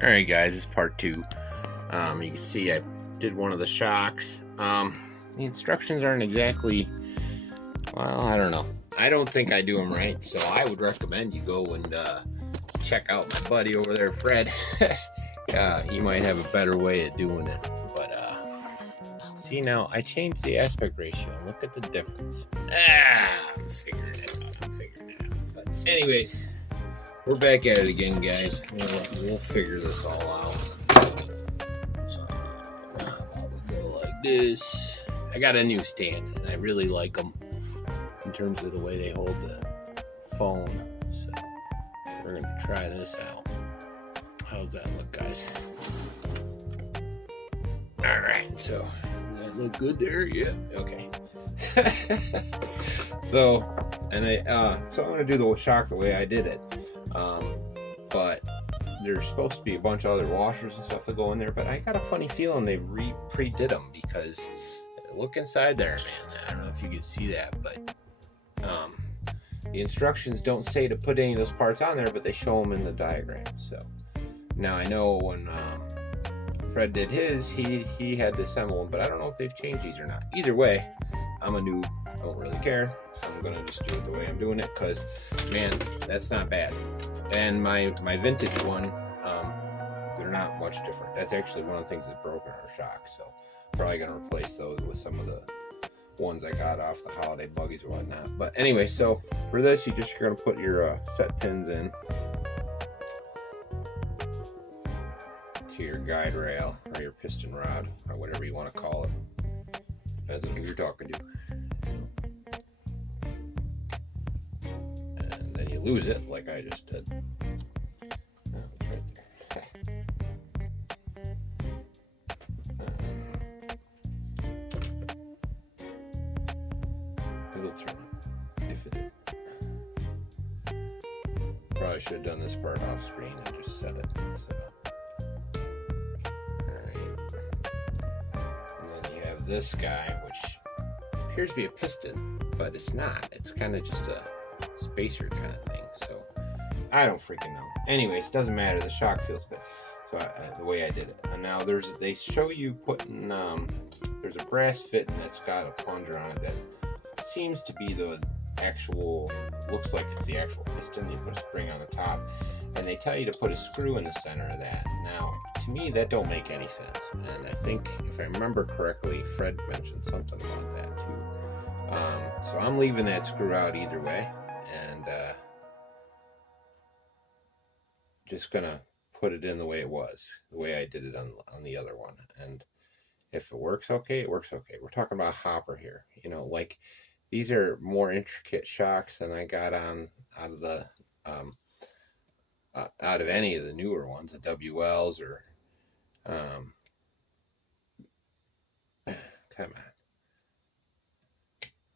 Alright guys, it's part 2. You can see I did one of the shocks. The instructions aren't exactly, well, I don't know. I don't think I do them right, so I would recommend you go and check out my buddy over there, Fred. He might have a better way of doing it. But see, now I changed the aspect ratio. Look at the difference. I'm figuring it out. But anyways, we're back at it again, guys. We'll figure this all out. I'll go like this. I got a new stand, and I really like them in terms of the way they hold the phone. So we're gonna try this out. How's that look, guys? All right. So does that look good there? Yeah. Okay. So I'm gonna do the shock the way I did it. But there's supposed to be a bunch of other washers and stuff that go in there, but I got a funny feeling they pre-did them, because look inside there, man. I don't know if you can see that, but the instructions don't say to put any of those parts on there, but they show them in the diagram. So now I know when Fred did his, he had to assemble them, but I don't know if they've changed these or not. Either way, I'm a noob. I don't really care. I'm gonna just do it the way I'm doing it, because man, that's not bad. And my vintage one, they're not much different. That's actually one of the things that broke in our shock, so probably gonna replace those with some of the ones I got off the holiday buggies or whatnot. But anyway, so for this, you're gonna put your set pins in to your guide rail or your piston rod or whatever you want to call it. Depends on who you're talking to. And then you lose it like I just did. It'll turn if it is. Probably should have done this part off screen and just set it. So. Alright. And then you have this guy, which appears to be a piston, but it's not. It's kind of just a spacer kind of thing. So I don't freaking know. Anyways, doesn't matter. The shock feels good. So the way I did it. And now they show you putting there's a brass fitting that's got a plunger on it that seems to be the actual, looks like it's the actual piston. You put a spring on the top, and they tell you to put a screw in the center of that. Now, to me, that don't make any sense. And I think, if I remember correctly, Fred mentioned something about that too. So I'm leaving that screw out either way, and just gonna put it in the way it was, the way I did it on the other one. And if it works okay, it works okay. We're talking about a hopper here, you know, like these are more intricate shocks than I got out of any of the newer ones, the WLs or come on,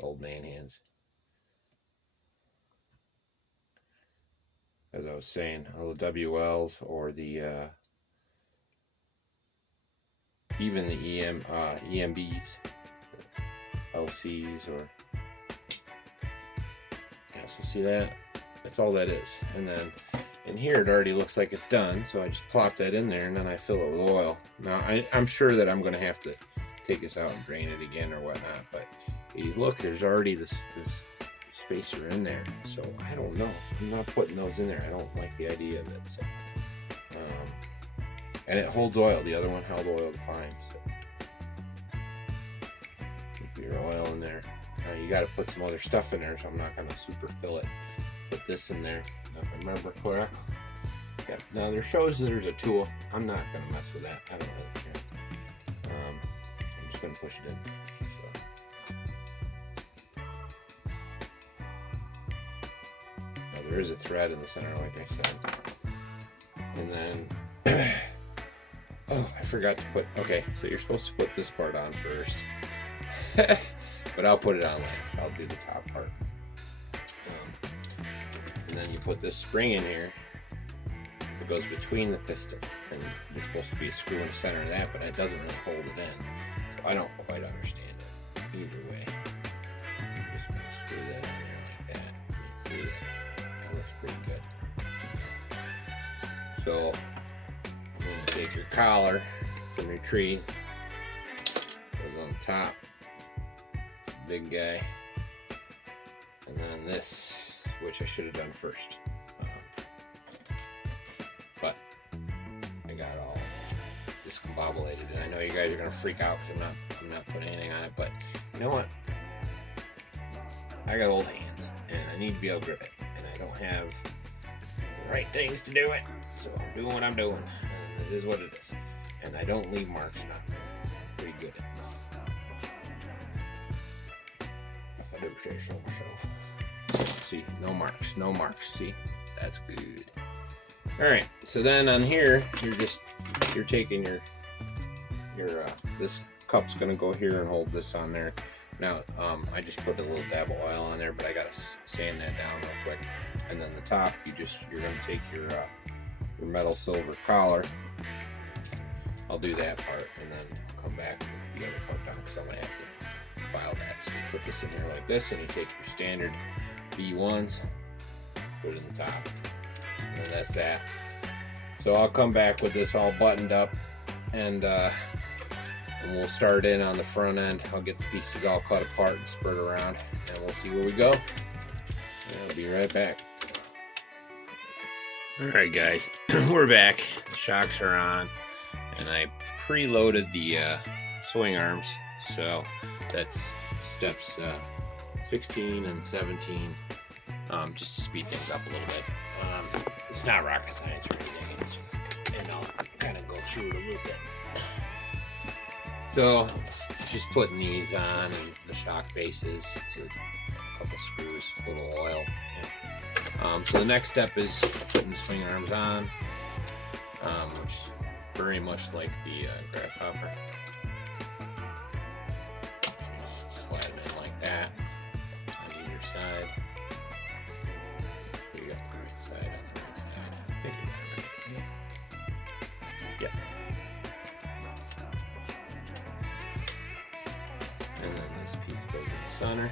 old man hands. As I was saying, all the WLs or the even the EMBs, LCs, or yeah. So see that? That's all that is. And then in here it already looks like it's done, so I just plop that in there and then I fill it with oil. Now I'm sure that I'm going to have to take this out and drain it again or whatnot, but look, there's already this spacer in there, so I don't know. I'm not putting those in there. I don't like the idea of it. So, and it holds oil. The other one held oil fine. So keep your oil in there. Now you got to put some other stuff in there, so I'm not going to super fill it. Put this in there, if I remember correctly. Yeah. Now there shows there's a tool. I'm not going to mess with that. I don't really care. I'm just going to push it in. So. There is a thread in the center, like I said. And then, oh, I forgot to put, okay, so you're supposed to put this part on first. But I'll put it on last. I'll do the top part. And then you put this spring in here. It goes between the piston. And there's supposed to be a screw in the center of that, but it doesn't really hold it in. So I don't quite understand it either way. I'm just going to screw that in there like that. You see that? That looks pretty good. So Take your collar from your tree, goes on top, big guy, and then this, which I should have done first, but I got all discombobulated, and I know you guys are gonna freak out because I'm not putting anything on it, but you know what? I got old hands, and I need to be able to grip it, and I don't have the right things to do it, so I'm doing what I'm doing, and it is what it is. And I don't leave marks, not pretty good at this. If I do say so myself. See, no marks, see? That's good. Alright, so then on here, you're taking your this cup's gonna go here and hold this on there. Now, I just put a little dab of oil on there, but I gotta sand that down real quick. And then the top, you're gonna take your metal silver collar. I'll do that part and then come back with the other part down because I'm gonna have to file that. So you put this in there like this, and you take your standard V1s, put it in the top, and that's that. So I'll come back with this all buttoned up, and we'll start in on the front end. I'll get the pieces all cut apart and spread around, and we'll see where we go. And I'll be right back. Alright guys, we're back. The shocks are on, and I preloaded the swing arms, so that's steps 16 and 17, just to speed things up a little bit. It's not rocket science or anything, it's just, and I'll kind of go through it a little bit. So, just putting these on, and the shock bases, it's a couple screws, a little oil. So the next step is putting the swing arms on, which is very much like the grasshopper. Just slide them in like that on either side. You got the right side on the right side. I think you got it right. Yep. And then this piece goes in the center.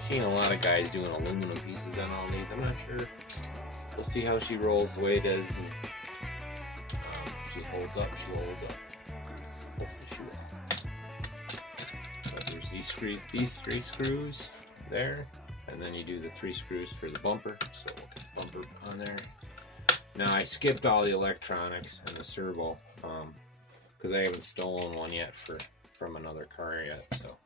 Seen a lot of guys doing aluminum pieces on all these. I'm not sure. We'll see how she rolls the way it is, and she holds up. Hopefully she will. So there's these three screws there, and then you do the 3 screws for the bumper. So we'll get the bumper on there. Now I skipped all the electronics and the servo because I haven't stolen one yet from another car yet. So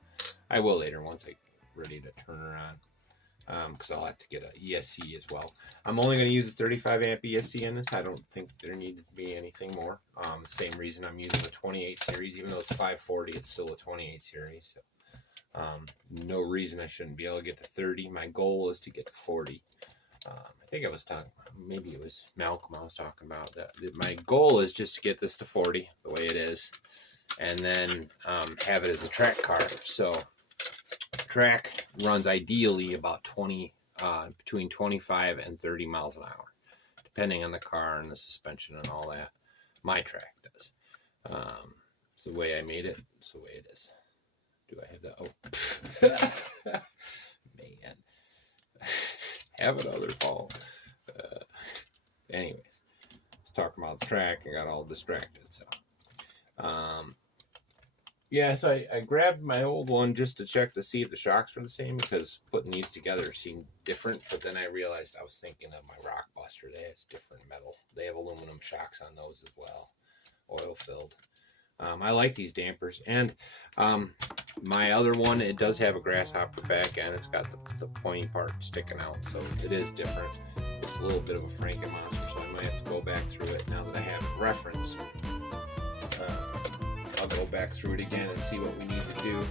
I will later once I ready to turn her on, because I'll have to get a ESC as well. I'm only going to use a 35 amp ESC in this. I don't think there needed to be anything more. Same reason I'm using the 28 series, even though it's 540, it's still a 28 series. So, no reason I shouldn't be able to get to 30. My goal is to get to 40. I think I was talking, maybe it was Malcolm I was talking about that. My goal is just to get this to 40 the way it is, and then have it as a track car. So track runs ideally about between 25 and 30 miles an hour, depending on the car and the suspension and all that. My track does. It's the way I made it. It's the way it is. Do I have that? Oh, man. Have another fall. Anyways, let's talk about the track. I got all distracted. So, yeah, so I grabbed my old one just to check to see if the shocks were the same, because putting these together seemed different. But then I realized I was thinking of my Rockbuster. They have different metal. They have aluminum shocks on those as well, oil filled. I like these dampers, and my other one, it does have a grasshopper back end. It's got the pointy part sticking out, so it is different. It's a little bit of a Frankenmonster, so I might have to go back through it now that I have it referenced. I'll go back through it again and see what we need to do.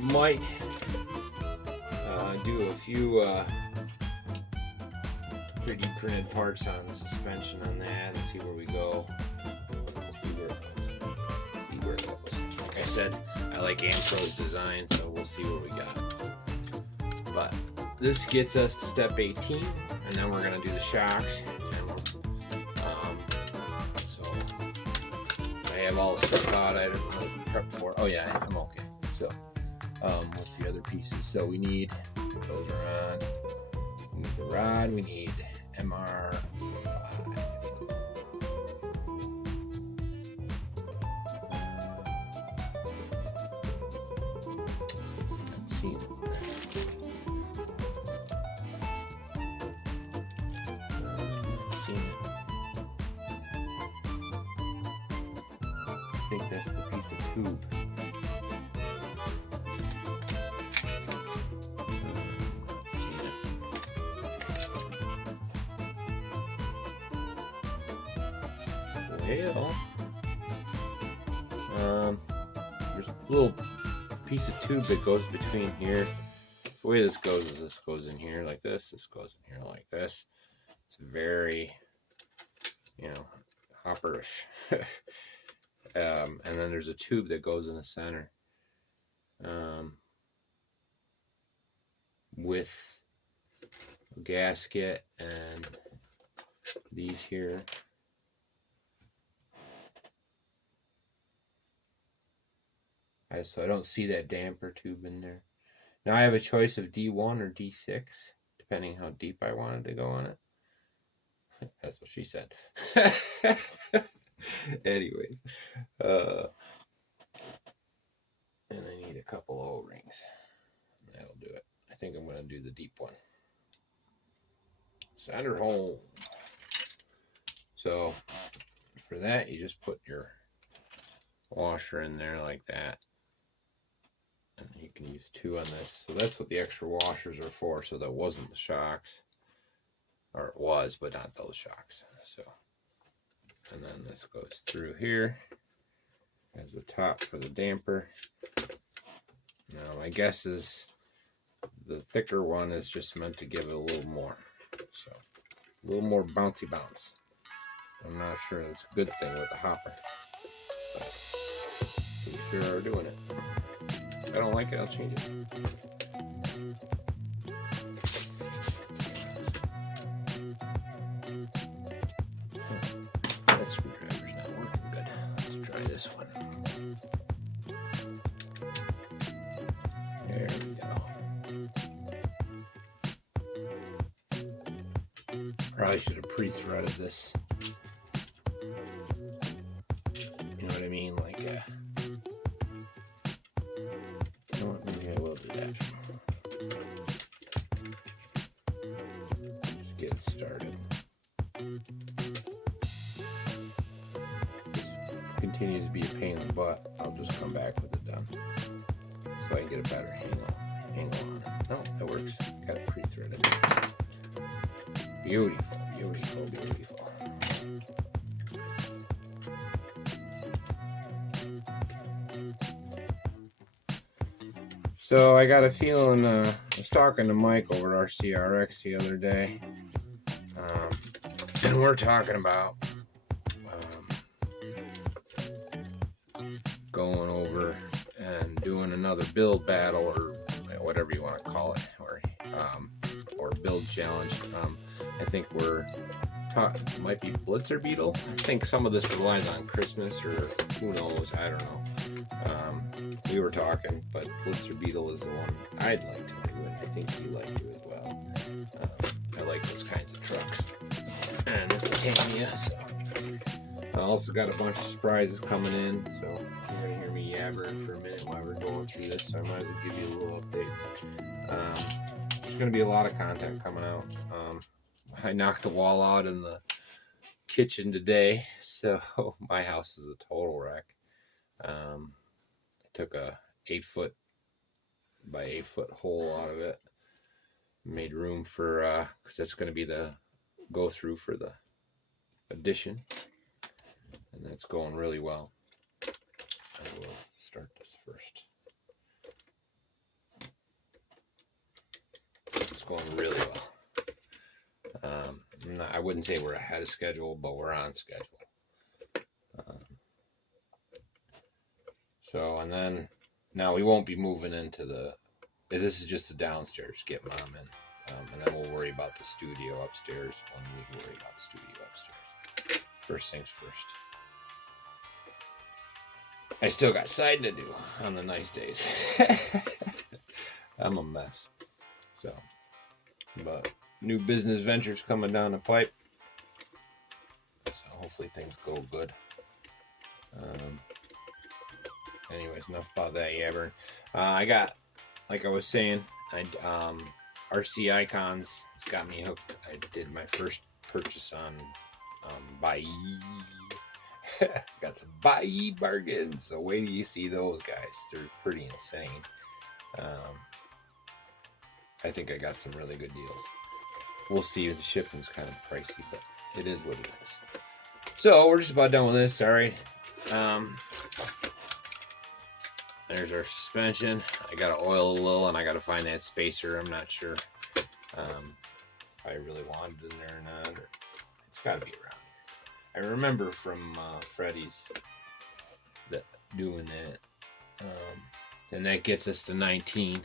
Might do a few 3D printed parts on the suspension on that and see where we go. See where it goes. Like I said, I like Ampro's design, so we'll see what we got. But this gets us to step 18, and then we're going to do the shocks. So I have all the stuff out. I don't know prep for. Oh yeah, I'm okay. So what's the other pieces? So we need, those are on. We need the rod. We need MR5. Let's see. I think that's the piece of tube. Let's see it. Well, there's a little piece of tube that goes between here. The way this goes is this goes in here like this. This goes in here like this. It's very, you know, hopperish. And then there's a tube that goes in the center with a gasket and these here. So I don't see that damper tube in there. Now I have a choice of D1 or D6, depending how deep I wanted to go on it. That's what she said. Anyways, and I need a couple O-rings. That'll do it. I think I'm going to do the deep one. Center hole. So for that, you just put your washer in there like that. And you can use 2 on this. So that's what the extra washers are for. So that wasn't the shocks. Or it was, but not those shocks. So, and then this goes through here as the top for the damper. Now my guess is the thicker one is just meant to give it a little more. So a little more bouncy bounce. I'm not sure it's a good thing with the hopper. But we sure are doing it. If I don't like it, I'll change it. That screwdriver's not working good. Let's try this one. There we go. Probably should have pre-threaded this. You know what I mean? Like, you know what? Maybe I will do that. Just get it started. This continues to be a pain in the butt. I'll just come back with it done, so I can get a better angle on it. No, that works. Got it pre-threaded. Beautiful, beautiful, beautiful. So I got a feeling, I was talking to Mike over at RCRX the other day, and we're talking about going over and doing another build battle, or whatever you want to call it, or build challenge. I think might be Blitzer Beetle. I think some of this relies on Christmas, or who knows, I don't know. We were talking, but Blitzer Beetle is the one I'd like to do, and I think you like to as well. I like those kinds of trucks, and it's a Tamiya, so. I also got a bunch of surprises coming in, so you're going to hear me yabbering for a minute while we're going through this, so I might as well give you a little updates. There's going to be a lot of content coming out. I knocked the wall out in the kitchen today, so my house is a total wreck. I took a 8-foot by 8-foot hole out of it, made room for, because that's going to be the go through for the addition, and that's going really well. I will start this first. It's going really well. I wouldn't say we're ahead of schedule, but we're on schedule. So, and then now we won't be moving into this is just the downstairs, get mom in, and then we'll worry about the studio upstairs when we worry about the studio upstairs. First things first. I still got siding to do on the nice days. I'm a mess. So, but new business ventures coming down the pipe. So hopefully things go good. Anyways, enough about that yabbering. I got, like I was saying, RC Icons has got me hooked. I did my first purchase on Buggy. Got some Buggy bargains. So wait till you see those guys. They're pretty insane. I think I got some really good deals. We'll see. The shipping's kind of pricey, but it is what it is. So we're just about done with this. Sorry. There's our suspension. I gotta oil a little, and I gotta find that spacer. I'm not sure if I really wanted it in there or not. Or it's gotta be around here. I remember from Freddy's doing that, and that gets us to 19.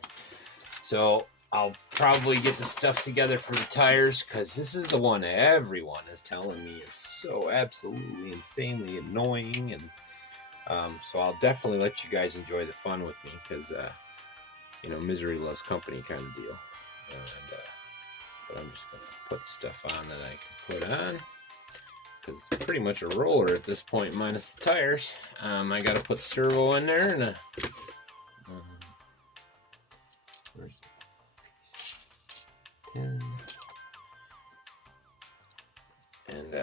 So I'll probably get the stuff together for the tires, because this is the one everyone is telling me is so absolutely insanely annoying. And so I'll definitely let you guys enjoy the fun with me, because you know, misery loves company kind of deal. And but I'm just gonna put stuff on that I can put on, because it's pretty much a roller at this point, minus the tires. I got to put servo in there, and where's the pin? And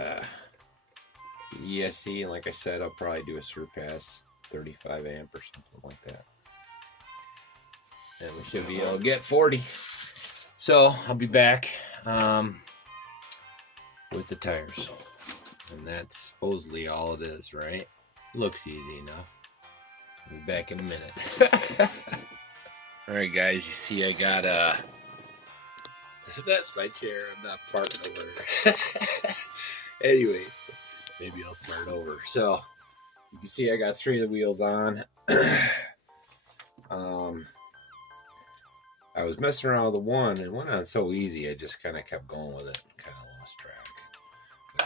ESC, and like I said, I'll probably do a surpass 35 amp or something like that, and we should be able to get 40. So I'll be back with the tires, and that's supposedly all it is, right? Looks easy enough. I'll be back in a minute. All right, guys, you see I got that's my chair. I'm not farting over. Anyways, maybe I'll start over. So you can see I got 3 of the wheels on. I was messing around with the one, and it went on so easy, I just kind of kept going with it and kind of lost track.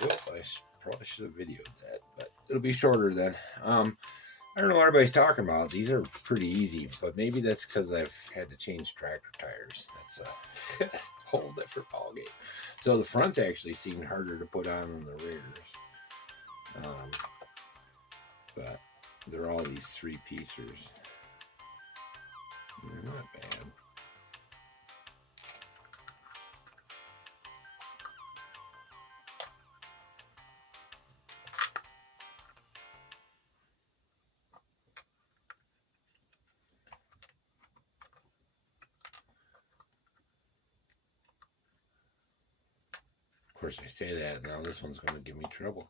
But, I probably should have videoed that, but it'll be shorter then. I don't know what everybody's talking about. These are pretty easy, but maybe that's because I've had to change tractor tires. That's a whole different ballgame. So the fronts actually seemed harder to put on than the rears. But they're all these 3-piecers. They're not bad. Of course, I say that, now this one's going to give me trouble.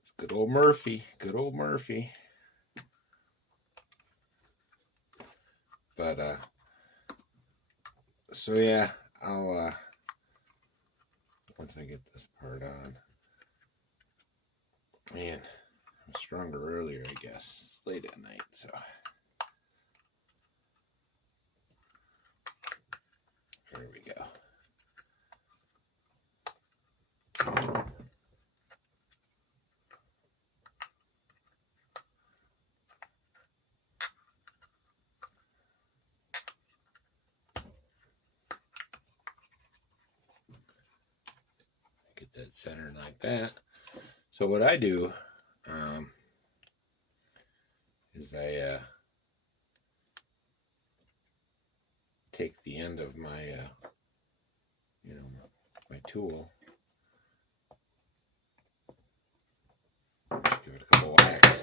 It's good old Murphy. Good old Murphy. But, so yeah, I'll, once I get this part on. Man, I'm stronger earlier, I guess. It's late at night, so. There we go. Get that centered like that. So what I do is I take the end of my you know, my tool, just give it a couple whacks.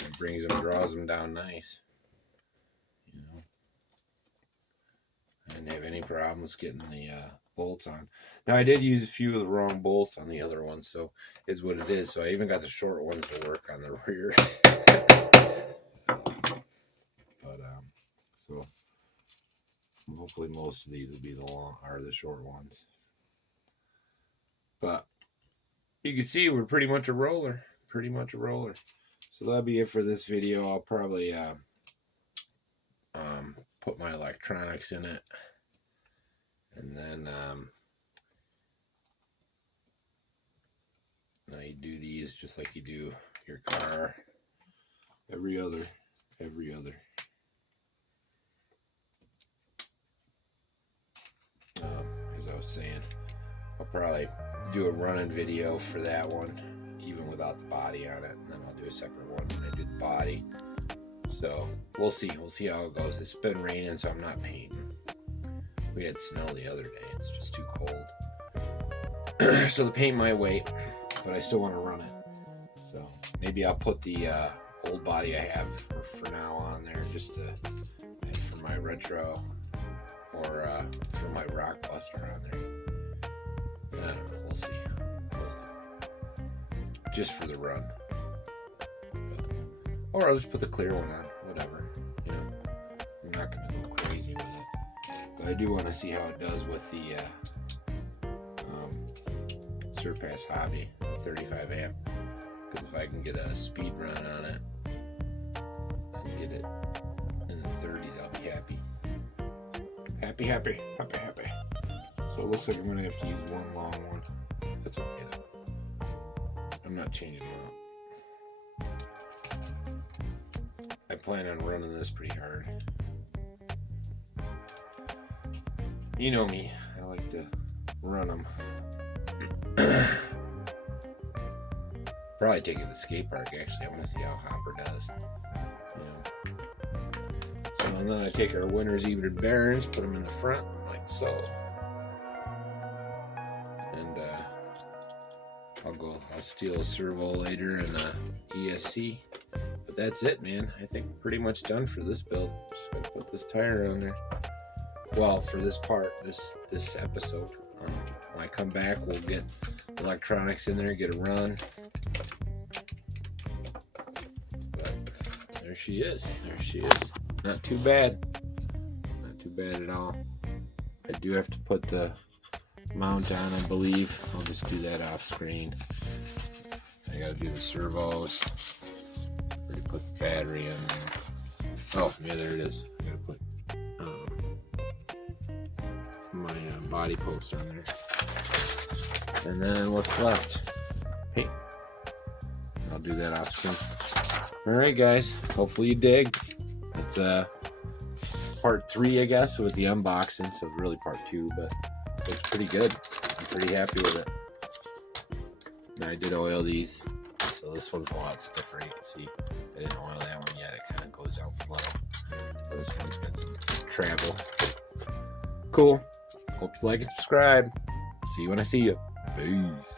It brings them, draws them down nice. You know, I didn't have any problems getting the bolts on. Now I did use a few of the wrong bolts on the other ones, so is what it is. So I even got the short ones to work on the rear. But so hopefully most of these will be the long or the short ones. But you can see we're pretty much a roller. Pretty much a roller. So that'll be it for this video. I'll probably put my electronics in it, and then now you do these just like you do your car. Every other. I was saying, I'll probably do a running video for that one, even without the body on it, and then I'll do a separate one when I do the body. So we'll see how it goes. It's been raining, so I'm not painting. We had snow the other day. It's just too cold. So the paint might wait, but I still want to run it. So maybe I'll put the old body I have for now on there, just to for my retro, or for my rock buster on there. I don't know. We'll see. Just for the run. Or I'll just put the clear one on. Whatever. You know, I'm not gonna go crazy with it. But I do want to see how it does with the Surpass Hobby 35 amp. Because if I can get a speed run on it and get it in the 30s, I'll be happy. Happy. So it looks like I'm going to have to use one long one. That's okay though. I'm not changing them up. I plan on running this pretty hard. You know me, I like to run them. Probably take it to the skate park, actually. I want to see how Hopper does. You know. So, and then I take our winners, even bearings, put them in the front, like so. And I'll steal a servo later and a ESC. But that's it, man. I think pretty much done for this build. Just gonna put this tire on there. Well, for this part, this episode. When I come back, we'll get electronics in there, get a run. But there she is. Not too bad. Not too bad at all. I do have to put the mount on, I believe. I'll just do that off screen. I gotta do the servos. Already put the battery in there. Oh, yeah, there it is. I gotta put my body post on there. And then what's left? Paint. I'll do that off screen. Alright guys, hopefully you dig. It's part 3, I guess, with the unboxing, so really part 2, but it's pretty good. I'm pretty happy with it. And I did oil these, so this one's a lot stiffer. You can see I didn't oil that one yet. It kind of goes out slow. So this one's got some travel. Cool. Hope you like and subscribe. See you when I see you. Peace.